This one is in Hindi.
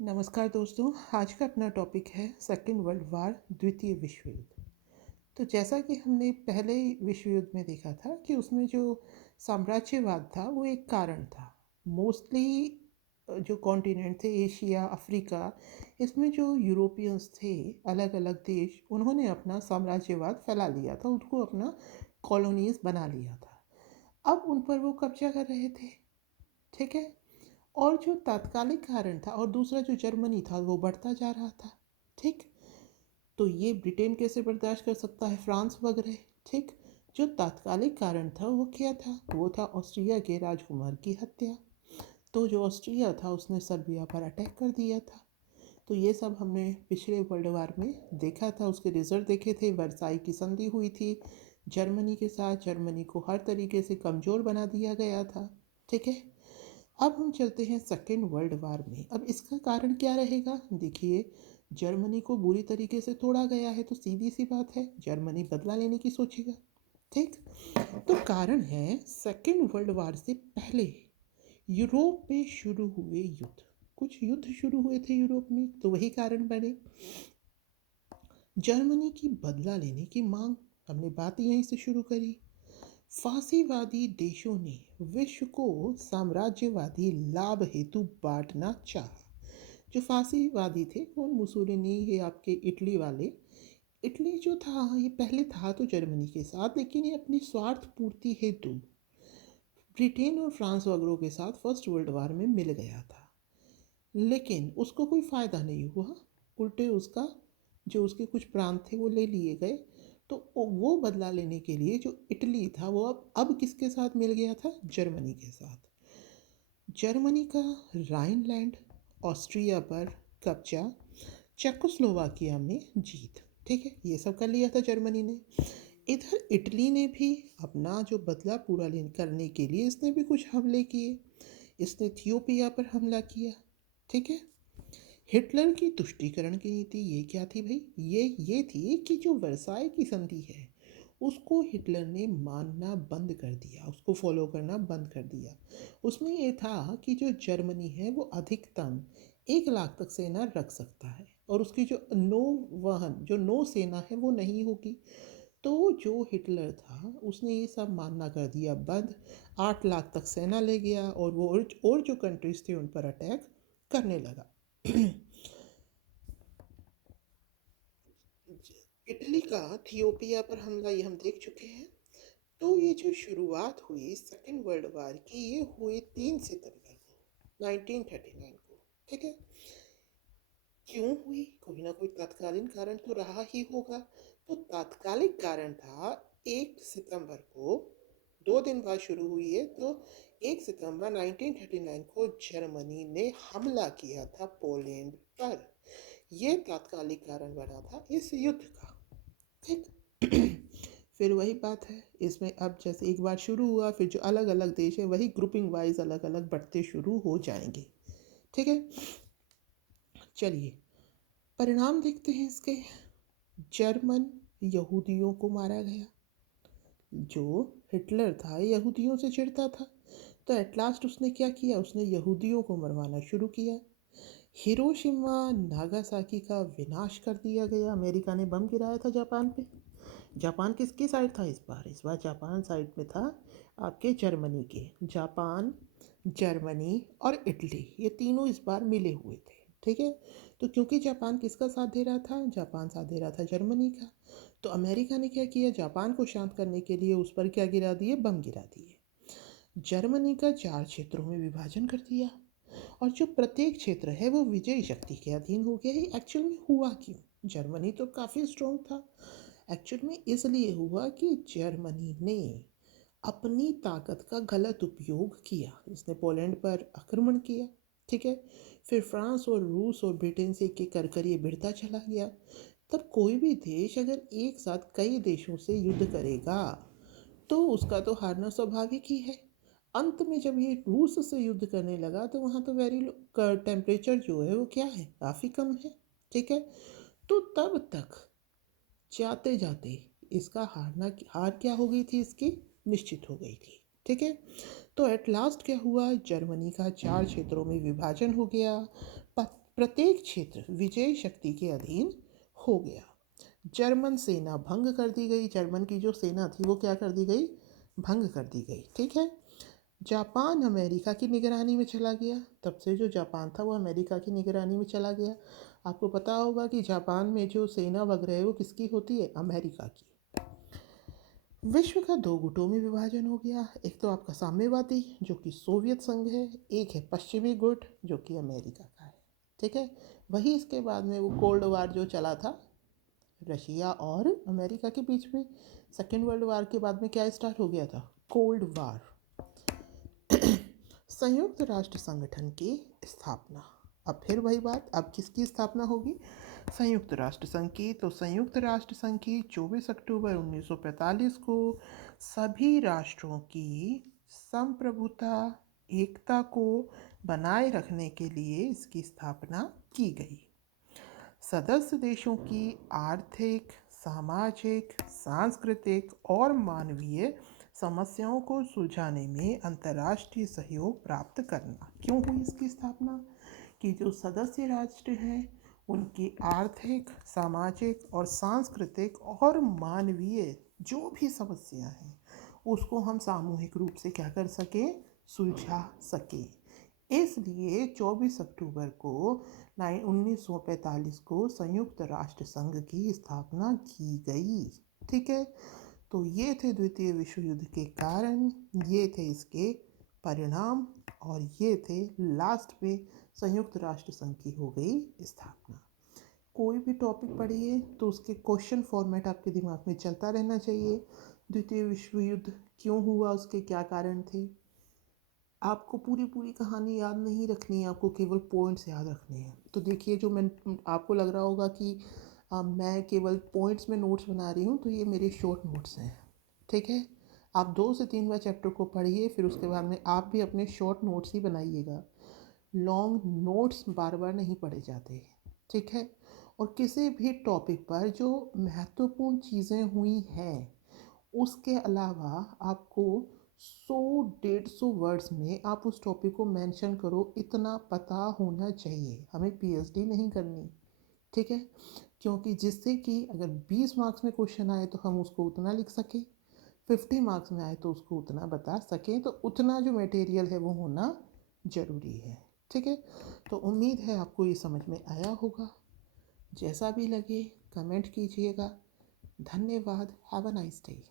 नमस्कार दोस्तों। आज का अपना टॉपिक है सेकेंड वर्ल्ड वार, द्वितीय विश्व युद्ध। तो जैसा कि हमने पहले विश्व युद्ध में देखा था कि उसमें जो साम्राज्यवाद था वो एक कारण था। मोस्टली जो कॉन्टिनेंट थे, एशिया, अफ्रीका, इसमें जो यूरोपियंस थे, अलग अलग देश, उन्होंने अपना साम्राज्यवाद फैला लिया था, उनको अपना कॉलोनीज बना लिया था। अब उन पर वो कब्जा कर रहे थे। ठीक है। और जो तात्कालिक कारण था, और दूसरा जो जर्मनी था वो बढ़ता जा रहा था। ठीक। तो ये ब्रिटेन कैसे बर्दाश्त कर सकता है, फ्रांस वगैरह। ठीक। जो तात्कालिक कारण था वो क्या था, वो था ऑस्ट्रिया के राजकुमार की हत्या। तो जो ऑस्ट्रिया था उसने सर्बिया पर अटैक कर दिया था। तो ये सब हमने पिछले वर्ल्ड वार में देखा था, उसके रिजल्ट देखे थे। वर्साई की संधि हुई थी जर्मनी के साथ, जर्मनी को हर तरीके से कमज़ोर बना दिया गया था। ठीक है। अब हम चलते हैं सेकेंड वर्ल्ड वार में। अब इसका कारण क्या रहेगा, देखिए, जर्मनी को बुरी तरीके से तोड़ा गया है, तो सीधी सी बात है जर्मनी बदला लेने की सोचेगा। ठीक। तो कारण है सेकेंड वर्ल्ड वार से पहले यूरोप में शुरू हुए युद्ध। कुछ युद्ध शुरू हुए थे यूरोप में, तो वही कारण बने जर्मनी की बदला लेने की मांग। हमने बात यहीं से शुरू करी। फांसीवादी देशों ने विश्व को साम्राज्यवादी लाभ हेतु बांटना चाहा। जो फांसीवादी थे कौन, मुसोलिनी, ये आपके इटली वाले। इटली जो था ये पहले था तो जर्मनी के साथ, लेकिन ये अपनी स्वार्थ पूर्ति हेतु ब्रिटेन और फ्रांस वगैरह के साथ फर्स्ट वर्ल्ड वार में मिल गया था। लेकिन उसको कोई फ़ायदा नहीं हुआ। उल्टे उसका जो उसके कुछ प्रांत थे वो ले लिए गए। तो वो बदला लेने के लिए जो इटली था वो अब किसके साथ मिल गया था, जर्मनी के साथ। जर्मनी का राइनलैंड, ऑस्ट्रिया पर कब्जा, चेकोस्लोवाकिया में जीत। ठीक है, ये सब कर लिया था जर्मनी ने। इधर इटली ने भी अपना जो बदला पूरा करने के लिए इसने भी कुछ हमले किए। इसने थियोपिया पर हमला किया। ठीक है। हिटलर की तुष्टीकरण की नीति ये क्या थी भाई, ये थी कि जो वर्साई की संधि है उसको हिटलर ने मानना बंद कर दिया, उसको फॉलो करना बंद कर दिया। उसमें ये था कि जो जर्मनी है वो अधिकतम 1 लाख तक सेना रख सकता है, और उसकी जो नौ सेना है वो नहीं होगी। तो जो हिटलर था उसने ये सब मानना कर दिया बंद। 8 लाख तक सेना ले गया और वो और जो कंट्रीज थे उन पर अटैक करने लगा। इटली का थियोपिया पर हमला ये हम देख चुके हैं। तो ये जो शुरुआत हुई सेकेंड वर्ल्ड वार की, ये हुई 3 सितंबर को 1939 को। ठीक है। क्यों हुई, कोई ना कोई तात्कालिक कारण तो रहा ही होगा। तो तात्कालिक कारण था 1 सितंबर को, 2 दिन बाद शुरू हुई है, तो 1 सितंबर 1939 को जर्मनी ने हमला किया था पोलैंड पर। यह तात्कालिक कारण बना था इस युद्ध का। ठीक। फिर वही बात है इसमें, अब जैसे एक बार शुरू हुआ फिर जो अलग अलग देश है वही ग्रुपिंग वाइज अलग अलग बढ़ते शुरू हो जाएंगे। ठीक है। चलिए परिणाम देखते हैं इसके। जर्मन यहूदियों को मारा गया। जो हिटलर था यहूदियों से चिढ़ता था, तो एट लास्ट उसने क्या किया, उसने यहूदियों को मरवाना शुरू किया। हिरोशिमा नागासाकी का विनाश कर दिया गया। अमेरिका ने बम गिराया था जापान पे। जापान किसकी साइड था इस बार जापान साइड में था आपके जर्मनी के। जापान, जर्मनी और इटली ये तीनों इस बार मिले हुए थे। ठीक है। तो क्योंकि जापान किसका साथ दे रहा था, जापान साथ दे रहा था जर्मनी का। तो अमेरिका ने क्या किया, जापान को शांत करने के लिए उस पर क्या गिरा दिए, बम गिरा दिए। जर्मनी का 4 क्षेत्रों में विभाजन कर दिया, और जो प्रत्येक क्षेत्र है वो विजयी शक्ति के अधीन हो गया। ये एक्चुअल में हुआ क्यों, जर्मनी तो काफ़ी स्ट्रॉन्ग था। एक्चुअल में इसलिए हुआ कि जर्मनी ने अपनी ताकत का गलत उपयोग किया। इसने पोलैंड पर आक्रमण किया। ठीक है। फिर फ्रांस और रूस और ब्रिटेन से एक एक कर ये बढ़ता चला गया। तब कोई भी देश अगर एक साथ कई देशों से युद्ध करेगा तो उसका तो हारना स्वाभाविक ही है। अंत में जब ये रूस से युद्ध करने लगा तो वहाँ तो वेरी टेम्परेचर जो है वो क्या है, काफ़ी कम है। ठीक है। तो तब तक जाते जाते इसका हार क्या हो गई थी, इसकी निश्चित हो गई थी। ठीक है। तो एट लास्ट क्या हुआ, जर्मनी का 4 क्षेत्रों में विभाजन हो गया। प्रत्येक क्षेत्र विजय शक्ति के अधीन हो गया। जर्मन सेना भंग कर दी गई, जर्मन की जो सेना थी वो क्या कर दी गई, भंग कर दी गई। ठीक है। जापान अमेरिका की निगरानी में चला गया, तब से जो जापान था वो अमेरिका की निगरानी में चला गया। आपको पता होगा कि जापान में जो सेना वगैरह है वो किसकी होती है, अमेरिका की। विश्व का दो गुटों में विभाजन हो गया, एक तो आपका साम्यवादी जो कि सोवियत संघ है, एक है पश्चिमी गुट जो कि अमेरिका का है। ठीक है। वही इसके बाद में वो कोल्ड वार जो चला था रशिया और अमेरिका के बीच में, सेकेंड वर्ल्ड वार के बाद में क्या स्टार्ट हो गया था, कोल्ड वार। संयुक्त राष्ट्र संगठन की स्थापना, अब फिर वही बात, अब किसकी स्थापना होगी, संयुक्त राष्ट्र संघ की। तो संयुक्त राष्ट्र संघ की 24 अक्टूबर 1945 को सभी राष्ट्रों की संप्रभुता एकता को बनाए रखने के लिए इसकी स्थापना की गई। सदस्य देशों की आर्थिक, सामाजिक, सांस्कृतिक और मानवीय समस्याओं को सुलझाने में अंतर्राष्ट्रीय सहयोग प्राप्त करना। क्यों हुई इसकी स्थापना, कि जो सदस्य राष्ट्र हैं उनकी आर्थिक, सामाजिक और सांस्कृतिक और मानवीय जो भी समस्या हैं उसको हम सामूहिक रूप से क्या कर सकें, सुलझा सकें। इसलिए 24 अक्टूबर को 1945 को संयुक्त राष्ट्र संघ की स्थापना की गई। ठीक है। तो ये थे द्वितीय विश्व युद्ध के कारण, ये थे इसके परिणाम, और ये थे लास्ट में संयुक्त राष्ट्र संघ की हो गई स्थापना। कोई भी टॉपिक पढ़िए तो उसके क्वेश्चन फॉर्मेट आपके दिमाग में चलता रहना चाहिए। द्वितीय विश्व युद्ध क्यों हुआ, उसके क्या कारण थे। आपको पूरी पूरी कहानी याद नहीं रखनी है, आपको केवल पॉइंट्स याद रखने हैं। तो देखिए, जो मैं आपको लग रहा होगा कि मैं केवल पॉइंट्स में नोट्स बना रही हूँ, तो ये मेरे शॉर्ट नोट्स हैं। ठीक है। आप 2 से 3 बार चैप्टर को पढ़िए, फिर उसके बाद में आप भी अपने शॉर्ट नोट्स ही बनाइएगा। लॉन्ग नोट्स बार बार नहीं पढ़े जाते। ठीक है। और किसी भी टॉपिक पर जो महत्वपूर्ण चीज़ें हुई हैं उसके अलावा आपको 100-150 वर्ड्स में आप उस टॉपिक को मेंशन करो, इतना पता होना चाहिए। हमें पीएचडी नहीं करनी। ठीक है। क्योंकि जिससे कि अगर 20 मार्क्स में क्वेश्चन आए तो हम उसको उतना लिख सकें, 50 मार्क्स में आए तो उसको उतना बता सकें। तो उतना जो मटेरियल है वो होना ज़रूरी है। ठीक है। तो उम्मीद है आपको ये समझ में आया होगा। जैसा भी लगे कमेंट कीजिएगा। धन्यवाद। Have a nice day.